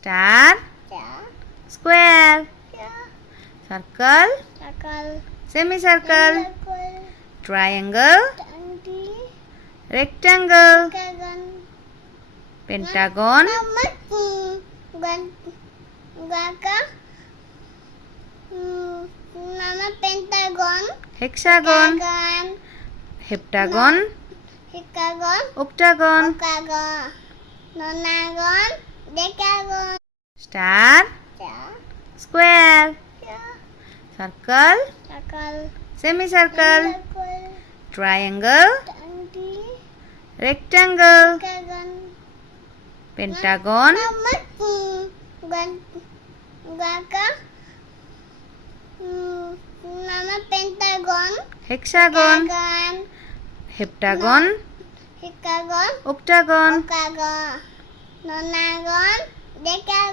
Star. Square. Circle. Semicircle. Triangle. Rectangle. Pentagon. Pentagon. Hexagon. Heptagon. Octagon. Nonagon. Decagon. Star. Square. Circle. Semicircle. Triangle. Rectangle. Pentagon. Pentagon. Hexagon. Heptagon. Octagon. Nonagon. Decagon.